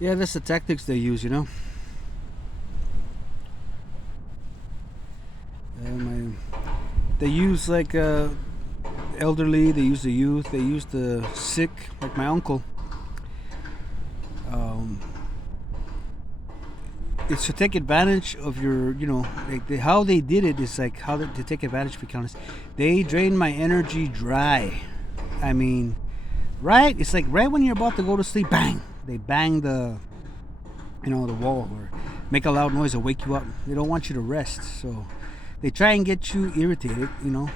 Yeah, that's the tactics they use, you know. They use like elderly, they use the youth, they use the sick, like my uncle. Um, it's to take advantage of your, like how they did it is like how to take advantage. Because they drain my energy dry. I mean, right? It's like right when you're about to go to sleep, bang! They bang the wall or make a loud noise to wake you up. They don't want you to rest, so they try and get you irritated.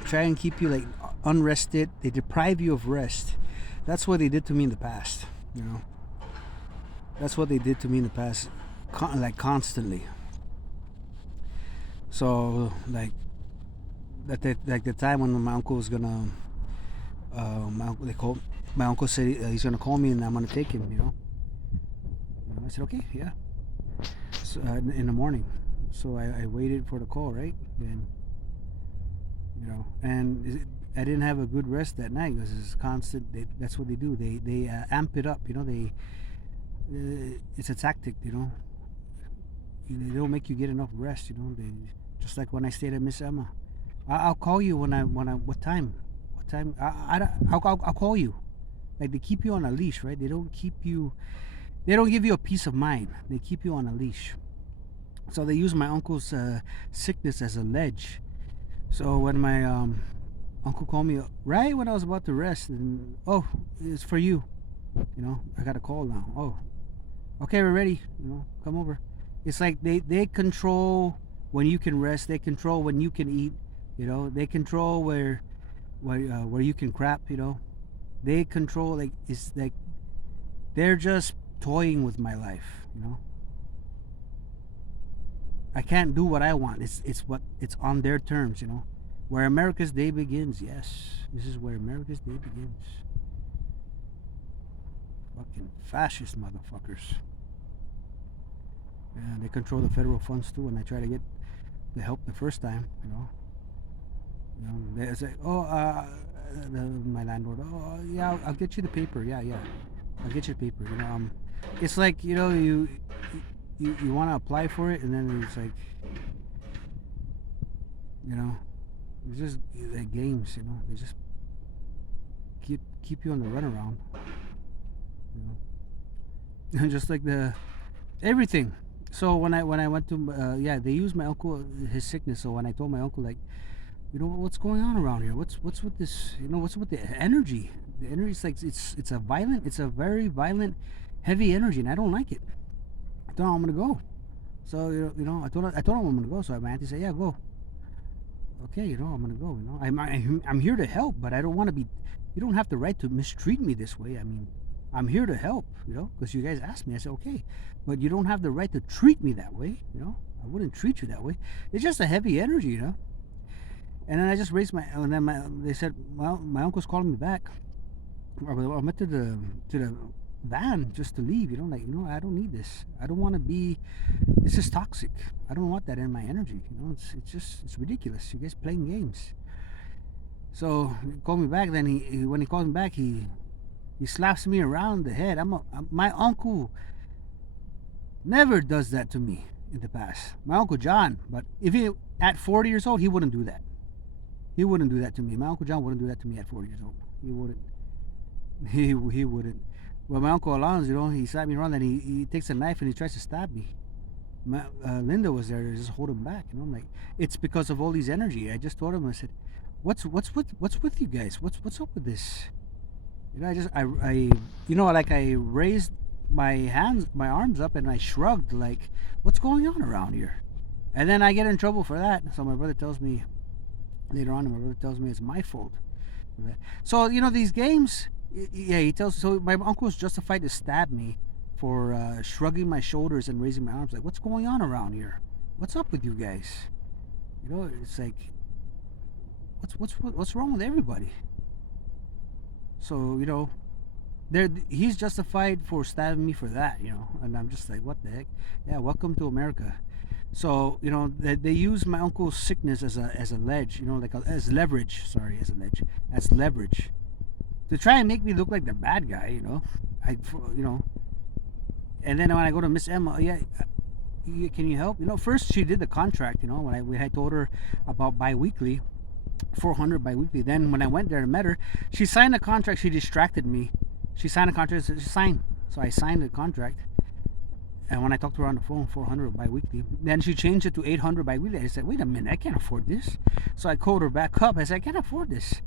Try and keep you like unrested. They deprive you of rest. That's what they did to me in the past. You know, that's what they did to me in the past, like constantly. So like the time when my uncle was gonna, my uncle said he's gonna call me and I'm gonna take him. I said okay, yeah. So, in the morning. So I waited for the call, right? Then and I didn't have a good rest that night because it's constant. That's what they do. They amp it up. It's a tactic. They don't make you get enough rest. They just like when I stayed at Miss Emma. I'll call you when I what time? What time? I'll call you. Like they keep you on a leash, right? They don't keep you. They don't give you a peace of mind. They keep you on a leash. So they use my uncle's sickness as a ledge. So when my uncle called me right when I was about to rest, and it's for you. I got a call now. Oh, okay, we're ready. Come over. It's like they control when you can rest. They control when you can eat. They control where you can crap. They control, like, it's like they're just toying with my life. I can't do what I want. It's on their terms. Where America's day begins. Yes, this is where America's day begins. Fucking fascist motherfuckers. Yeah, they control the federal funds too. And I try to get the help the first time. They say, my landlord. Oh yeah, I'll get you the paper. Yeah, yeah, I'll get you the paper. It's like you want to apply for it, and then it's like you know it's just like games. They just keep you on the runaround. And just like the everything. So when I went to yeah, they used my uncle, his sickness. So when I told my uncle, like, what's going on around here, what's with this, what's with the energy. The energy is like it's a very violent, heavy energy, and I don't like it. I thought I'm gonna go. So I told him I'm gonna go. So my auntie said, yeah, go. Okay, I'm gonna go. I'm here to help, but I don't want to be. You don't have the right to mistreat me this way. I mean, I'm here to help. Because you guys asked me. I said okay, but you don't have the right to treat me that way. I wouldn't treat you that way. It's just a heavy energy. And then I just raised and then they said, well, my uncle's calling me back. I went to the van just to leave. Like, I don't need this. I don't want to be. This is toxic. I don't want that in my energy. It's ridiculous. You guys playing games. So he called me back. Then when he called me back, he slaps me around the head. My uncle never does that to me in the past. My uncle John, but if he at 40 years old, he wouldn't do that. He wouldn't do that to me. My uncle John wouldn't do that to me at 40 years old. He wouldn't. He wouldn't. Well, my uncle Alonzo, he slapped me around, and he takes a knife and he tries to stab me. Linda was there to just hold him back. I'm like, it's because of all these energy. I just told him, I said, what's with you guys? What's up with this? Like I raised my arms up, and I shrugged, like, what's going on around here? And then I get in trouble for that. So my brother tells me later on, it's my fault. So these games, yeah, he tells. So my uncle's justified to stab me for shrugging my shoulders and raising my arms. Like, what's going on around here? What's up with you guys? It's like, what's wrong with everybody? So he's justified for stabbing me for that. And I'm just like, what the heck? Yeah, welcome to America. So they use my uncle's sickness as a ledge, as leverage. Sorry, as leverage to try and make me look like the bad guy. I And then when I go to Miss Emma, yeah, can you help? First she did the contract. When I told her about biweekly, 400 biweekly. Then when I went there and met her, she signed a contract. She distracted me. She signed a contract. She signed. So I signed the contract. And when I talked to her on the phone, 400 biweekly. Then she changed it to 800 biweekly. I said, wait a minute, I can't afford this. So I called her back up. I said, I can't afford this.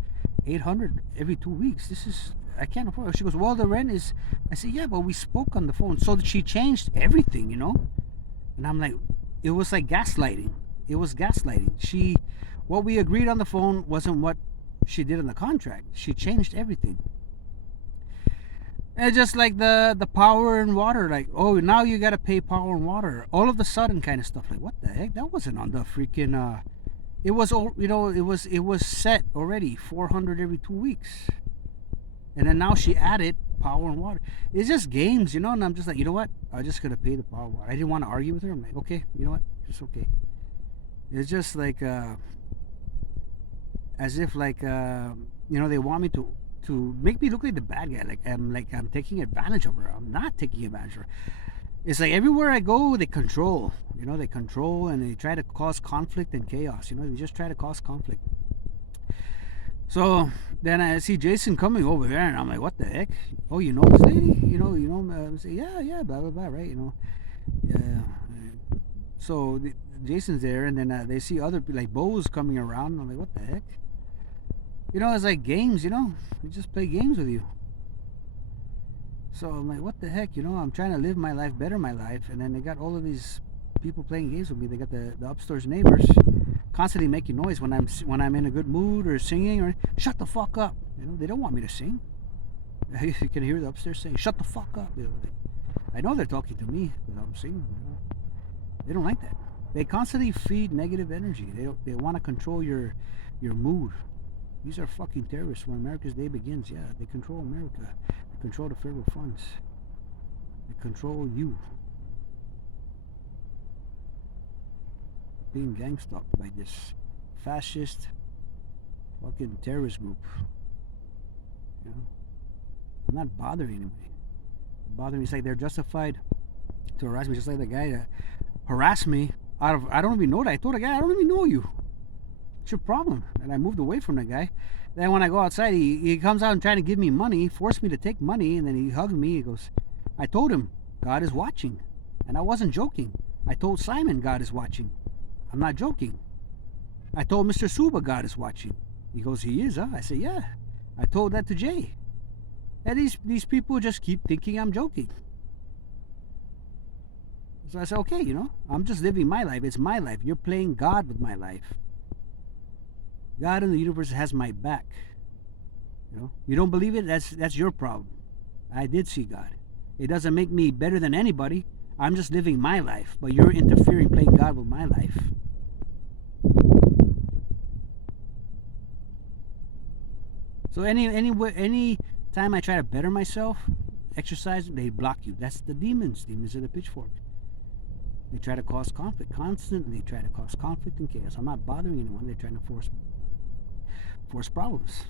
800 every 2 weeks. I can't afford it. She goes, well, the rent is. I said, yeah, but we spoke on the phone. So she changed everything. And I'm like, it was like gaslighting. It was gaslighting. What we agreed on the phone wasn't what she did on the contract. She changed everything. And just like the power and water, like, oh, now you gotta pay power and water. All of a sudden, kind of stuff. Like, what the heck? That wasn't on the freaking. It was all, it was set already. 400 every 2 weeks, and then now she added power and water. It's just games, And I'm just like, you know what? I'm just gonna pay the power and water. I didn't want to argue with her. I'm like, okay, you know what? It's okay. It's just like as if like they want me to make me look like the bad guy, like I'm taking advantage of her. I'm not taking advantage of her. It's like everywhere I go, they control. They control and they try to cause conflict and chaos. They just try to cause conflict. So then I see Jason coming over there, and I'm like, what the heck? Oh, you know this lady? I say, yeah, blah blah blah, right? Yeah. So Jason's there, and then they see other like Bo's coming around. I'm like, what the heck? It's like games. They just play games with you. So I'm like, what the heck? I'm trying to live my life, better my life, and then they got all of these people playing games with me. They got the upstairs neighbors constantly making noise when I'm in a good mood or singing, or shut the fuck up. They don't want me to sing. You can hear the upstairs saying, shut the fuck up. I know they're talking to me because I'm singing. They don't like that. They constantly feed negative energy. They want to control your mood. These are fucking terrorists. When America's Day begins, yeah, they control America. They control the federal funds. They control you. Being gang stalked by this fascist fucking terrorist group. I'm not bothering anybody. Bothering me. It's like they're justified to harass me, just like the guy that harassed me out of, I don't even know that. I told the guy, I don't even know you. What's your problem? And I moved away from the guy. Then when I go outside, he comes out and trying to give me money, forced me to take money, and then he hugged me. He goes, I told him God is watching, and I wasn't joking. I told Simon God is watching. I'm not joking. I told Mr. Suba God is watching. He goes, he is, huh? I said, yeah. I told that to Jay. And these people just keep thinking I'm joking. So I said, okay, I'm just living my life. It's my life. You're playing God with my life. God in the universe has my back. You don't believe it? That's your problem. I did see God. It doesn't make me better than anybody. I'm just living my life, but you're interfering, playing God with my life. So any time I try to better myself, exercise, they block you. That's the demons. Demons are the pitchfork. They try to cause conflict constantly. Try to cause conflict and chaos. I'm not bothering anyone. They're trying to force problems.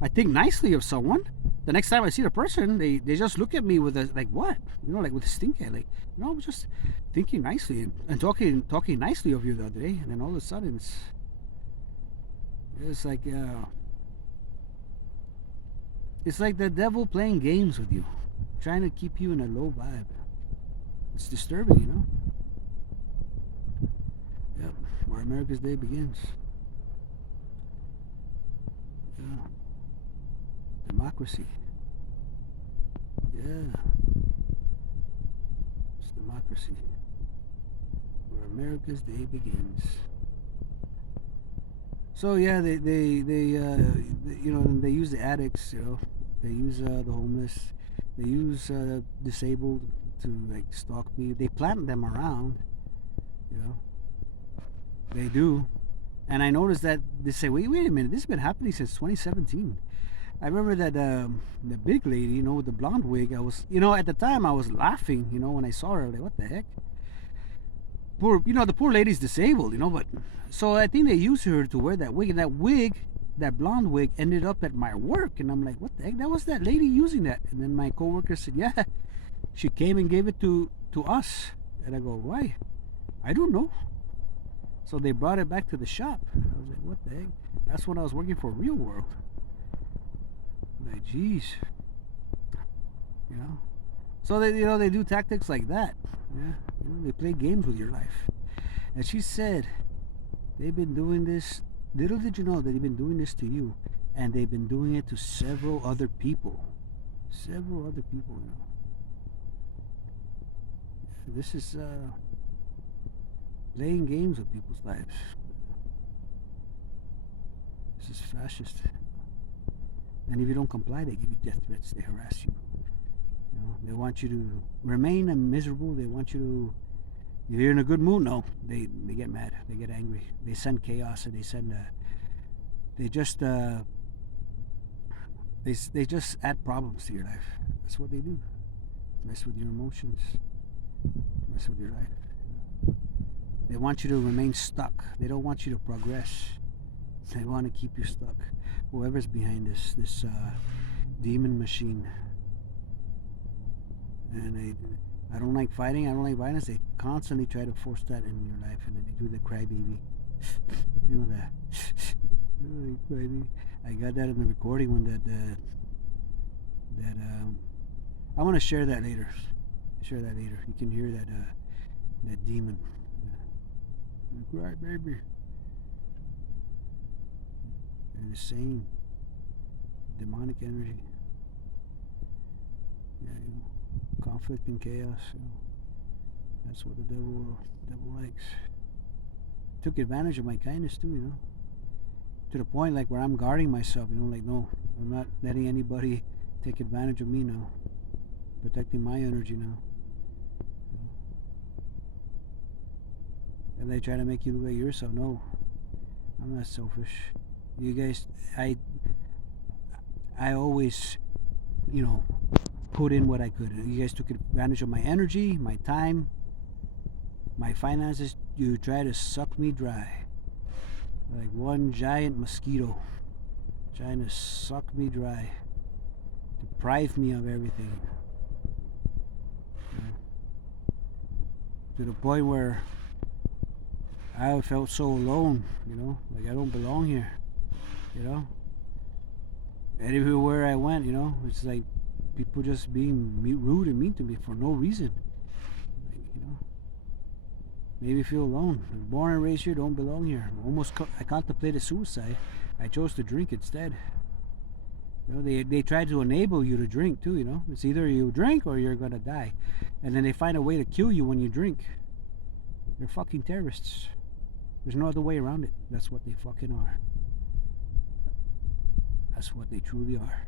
I think nicely of someone. The next time I see the person, they just look at me with a, like, what? Like with a stink eye. Like, I was just thinking nicely and talking nicely of you the other day, and then all of a sudden it's like it's like the devil playing games with you, trying to keep you in a low vibe. It's disturbing, Yep, where America's Day begins. Yeah. Democracy. Yeah. It's democracy. Where America's Day begins. So yeah, they they use the addicts, they use the homeless, they use disabled to like stalk me. They plant them around, they do. And I noticed that they say, wait a minute, this has been happening since 2017. I remember that the big lady, with the blonde wig, I was, at the time I was laughing, when I saw her, like, what the heck? Poor, the poor lady's disabled, but, so I think they used her to wear that wig, and that blonde wig ended up at my work, and I'm like, what the heck? That was that lady using that. And then my coworker said, yeah, She came and gave it to us. And I go, why? I don't know. So they brought it back to the shop. I was like, what the heck? That's when I was working for Real World. Like, geez. You know? So they, they do tactics like that. Yeah. They play games with your life. And she said, they've been doing this. Little did you know that they've been doing this to you, and they've been doing it to several other people. Several other people. This is playing games with people's lives. This is fascist. And if you don't comply, they give you death threats. They harass you. They want you to remain miserable. They want you to. If you're in a good mood, no, they get mad. They get angry. They send chaos, and they send. They just. They just add problems to your life. That's what they do. Mess with your emotions. Mess with your life. They want you to remain stuck. They don't want you to progress. They want to keep you stuck. Whoever's behind this demon machine. And I don't like fighting. I don't like violence. They constantly try to force that in your life, and then they do the crybaby. You know that. Oh, crybaby. I got that in the recording when I want to share that later. Share that later. You can hear that demon. Crybaby. They're the same demonic energy. Yeah, conflict and chaos. That's what the devil likes. Took advantage of my kindness too, to the point like where I'm guarding myself. Like, no, I'm not letting anybody take advantage of me now. Protecting my energy now. And they try to make you look like yourself. No, I'm not selfish. You guys, I always, put in what I could. You guys took advantage of my energy, my time, my finances. You try to suck me dry. Like one giant mosquito trying to suck me dry. Deprive me of everything. To the point where I felt so alone, like I don't belong here, Everywhere I went, it's like people just being rude and mean to me for no reason. Like, made me feel alone. Born and raised here, don't belong here. I contemplated suicide. I chose to drink instead. They try to enable you to drink too. It's either you drink or you're gonna die, and then they find a way to kill you when you drink. They're fucking terrorists. There's no other way around it. That's what they fucking are. That's what they truly are.